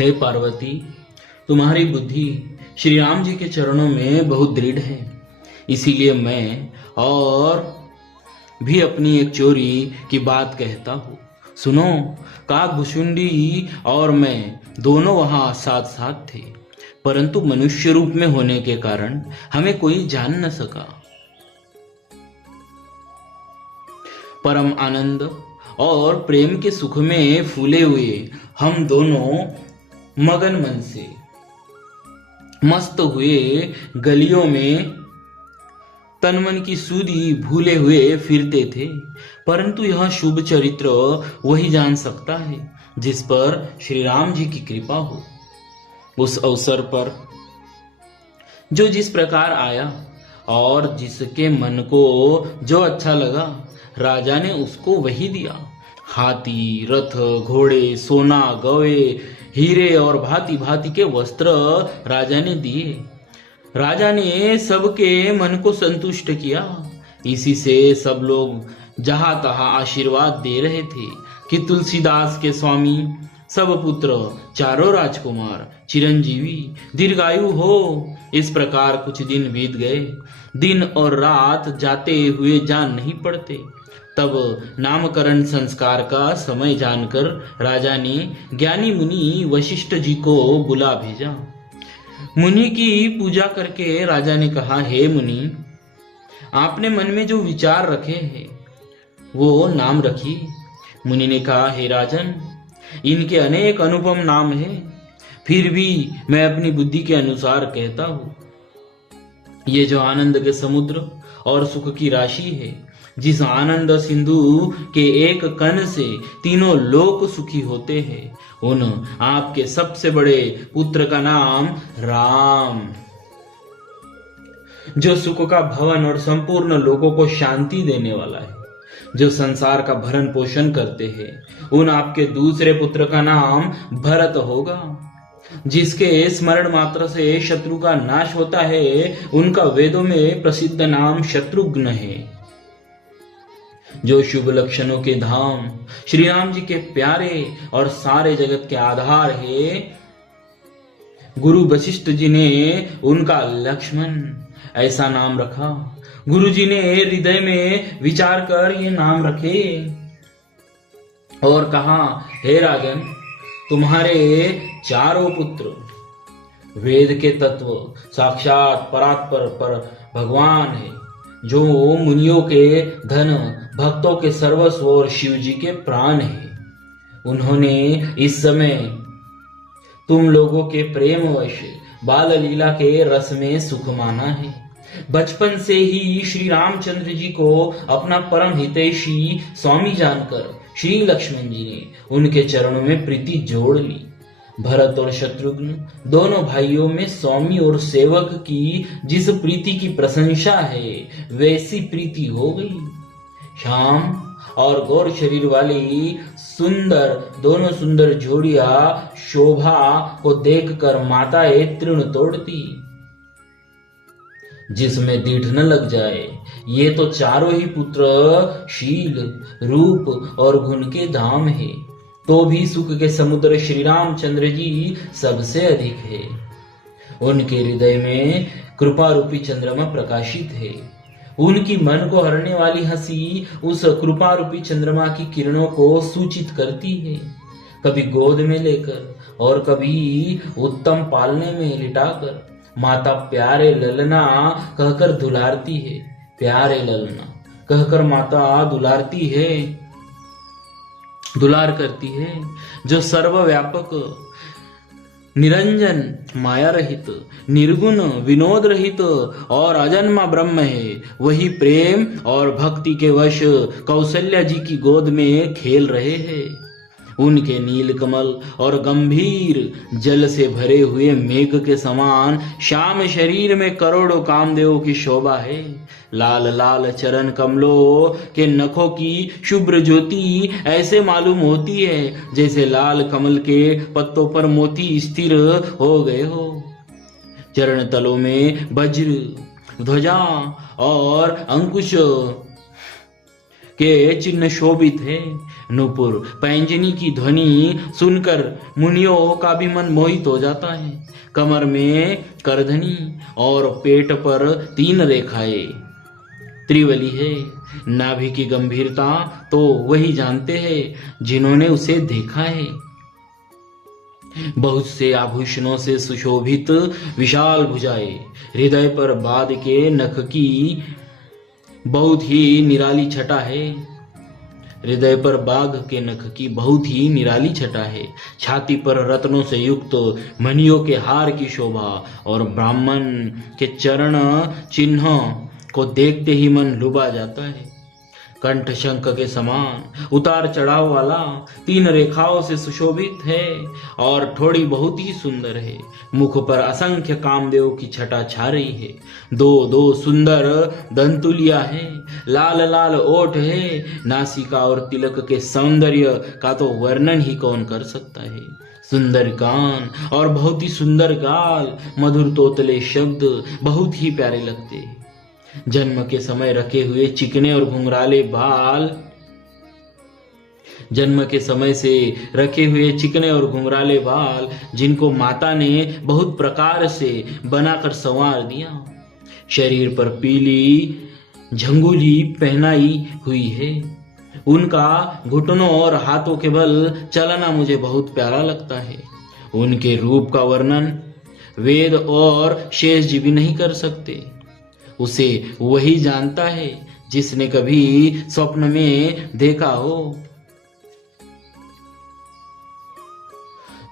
हे पार्वती, तुम्हारी बुद्धि श्री राम जी के चरणों में बहुत दृढ़ है, इसीलिए मैं और भी अपनी एक चोरी की बात कहता हूँ। सुनो, काकभुशुंडी और मैं दोनों वहां साथ साथ थे, परंतु मनुष्य रूप में होने के कारण हमें कोई जान न सका। परम आनंद और प्रेम के सुख में फूले हुए हम दोनों मगन मन से मस्त हुए गलियों में तन मन की सूधी भूले हुए फिरते थे, परंतु यह शुभ चरित्र वही जान सकता है जिस पर श्री राम जी की कृपा हो। उस अवसर पर जो जिस प्रकार आया और जिसके मन को जो अच्छा लगा, राजा ने उसको वही दिया। हाथी, रथ, घोड़े, सोना, गवे, हीरे और भांति भांति के वस्त्र राजा ने दिए। राजा ने सबके मन को संतुष्ट किया। इसी से सब लोग जहां तहां आशीर्वाद दे रहे थे कि तुलसीदास के स्वामी सब पुत्र, चारों राजकुमार चिरंजीवी, दीर्घायु हो। इस प्रकार कुछ दिन बीत गए। दिन और रात जाते हुए जान नहीं पड़ते। तब नामकरण संस्कार का समय जानकर राजा ने ज्ञानी मुनि वशिष्ठ जी को बुला भेजा। मुनि की पूजा करके राजा ने कहा, हे मुनि, आपने मन में जो विचार रखे हैं वो नाम रखिए। मुनि ने कहा, हे राजन, इनके अनेक अनुपम नाम हैं, फिर भी मैं अपनी बुद्धि के अनुसार कहता हूँ। ये जो आनंद के समुद्र और सुख की राशि है, जिस आनंद सिंधु के एक कण से तीनों लोक सुखी होते हैं, उन आपके सबसे बड़े पुत्र का नाम राम, जो सुख का भवन और संपूर्ण लोगों को शांति देने वाला है, जो संसार का भरण पोषण करते हैं, उन आपके दूसरे पुत्र का नाम भरत होगा। जिसके स्मरण मात्र से शत्रु का नाश होता है, उनका वेदों में प्रसिद्ध नाम शत्रुघ्न है। जो शुभ लक्षणों के धाम श्री राम जी के प्यारे और सारे जगत के आधार है, गुरु वशिष्ठ जी ने उनका लक्ष्मण ऐसा नाम रखा। गुरु जी ने हृदय में विचार कर ये नाम रखे और कहा, हे राजन, तुम्हारे चारों पुत्र वेद के तत्व साक्षात परात्पर पर भगवान है, जो मुनियों के धन, भक्तों के सर्वस्व और शिव जी के प्राण है। उन्होंने इस समय तुम लोगों के प्रेमवश बाल लीला के रस में सुख माना है। बचपन से ही श्री रामचंद्र जी को अपना परम हितैषी स्वामी जानकर श्री लक्ष्मण जी ने उनके चरणों में प्रीति जोड़ ली। भरत और शत्रुघ्न दोनों भाइयों में स्वामी और सेवक की जिस प्रीति की प्रशंसा है, वैसी प्रीति हो गई। श्याम और गौर शरीर वाली दोनों सुंदर जोड़िया शोभा को देखकर माताएं तृण तोड़ती। जिसमें दीठ न लग जाए, ये तो चारों ही पुत्र शील, रूप और गुण के धाम है, तो भी सुख के समुद्र श्री रामचंद्र जी सबसे अधिक है। उनके हृदय में कृपा रूपी चंद्रमा प्रकाशित है। उनकी मन को हरने वाली हंसी उस कृपा रूपी चंद्रमा की किरणों को सूचित करती है। कभी गोद में लेकर और कभी उत्तम पालने में लिटाकर माता प्यारे ललना कहकर दुलारती है। प्यारे ललना कहकर माता दुलारती है, दुलार करती है। जो सर्वव्यापक, निरंजन, माया रहित, निर्गुण, विनोद रहित और अजन्मा ब्रह्म है, वही प्रेम और भक्ति के वश कौशल्या जी की गोद में खेल रहे हैं। उनके नील कमल और गंभीर जल से भरे हुए मेघ के समान श्याम शरीर में करोड़ों कामदेवों की शोभा है। लाल लाल चरण कमलों के नखों की शुभ्र ज्योति ऐसे मालूम होती है जैसे लाल कमल के पत्तों पर मोती स्थिर हो गए हो। चरण तलों में वज्र, ध्वजा और अंकुश के चिन्ह शोभित है। नूपुर पैंजनी की ध्वनि सुनकर मुनियों का भी मन मोहित हो जाता है। कमर में करधनी और पेट पर 3 रेखाएं त्रिवली है। नाभि की गंभीरता तो वही जानते हैं जिन्होंने उसे देखा है। बहुत से आभूषणों से सुशोभित विशाल भुजाएं, हृदय पर बाद के नख की बहुत ही निराली छटा है। हृदय पर बाघ के नख की बहुत ही निराली छटा है। छाती पर रत्नों से युक्त मणियों के हार की शोभा और ब्राह्मण के चरण चिन्ह को देखते ही मन लुभा जाता है। कंठ शंख के समान उतार चढ़ाव वाला 3 रेखाओं से सुशोभित है और ठोड़ी बहुत ही सुंदर है। मुख पर असंख्य कामदेव की छटा छा रही है। 2 सुंदर दंतुलिया है। लाल लाल ओठ है। नासिका और तिलक के सौंदर्य का तो वर्णन ही कौन कर सकता है। सुंदर कान और बहुत ही सुंदर गाल, मधुर तोतले शब्द बहुत ही प्यारे लगते हैं। जन्म के समय रखे हुए चिकने और घुंघराले बाल, जन्म के समय से रखे हुए चिकने और घुंघराले बाल जिनको माता ने बहुत प्रकार से बनाकर संवार दिया। शरीर पर पीली झंगुली पहनाई हुई है। उनका घुटनों और हाथों के बल चलना मुझे बहुत प्यारा लगता है। उनके रूप का वर्णन वेद और शेष जी भी नहीं कर सकते। उसे वही जानता है जिसने कभी स्वप्न में देखा हो।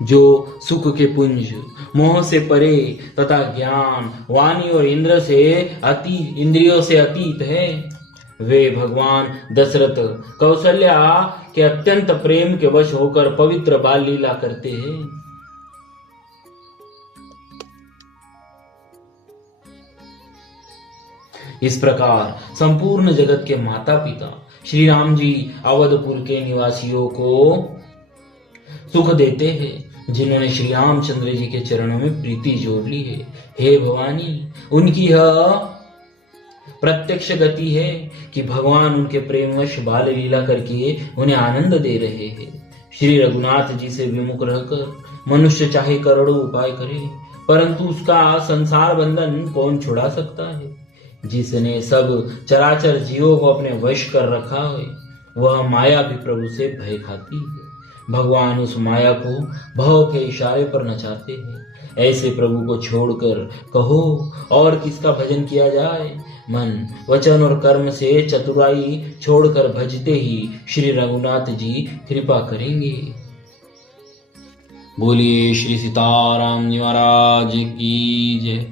जो सुख के पुंज, मोह से परे तथा ज्ञान, वाणी और इंद्रियों से अतीत है, वे भगवान दशरथ कौशल्या के अत्यंत प्रेम के वश होकर पवित्र बाल लीला करते हैं। इस प्रकार संपूर्ण जगत के माता पिता श्री राम जी अवधपुर के निवासियों को सुख देते हैं, जिन्होंने श्री रामचंद्र जी के चरणों में प्रीति जोड़ ली है। हे भवानी, उनकी यह प्रत्यक्ष गति है कि भगवान उनके प्रेमवश बाल लीला करके उन्हें आनंद दे रहे हैं। श्री रघुनाथ जी से विमुख रहकर मनुष्य चाहे करोड़ों उपाय करे, परंतु उसका संसार बंधन कौन छुड़ा सकता है। जिसने सब चराचर जीवों को अपने वश कर रखा है, वह माया भी प्रभु से भय खाती है। भगवान उस माया को भव के इशारे पर नचाते हैं। ऐसे प्रभु को छोड़कर कहो और किसका भजन किया जाए। मन, वचन और कर्म से चतुराई छोड़कर भजते ही श्री रघुनाथ जी कृपा करेंगे। बोलिए श्री सीताराम जी महाराज की जय।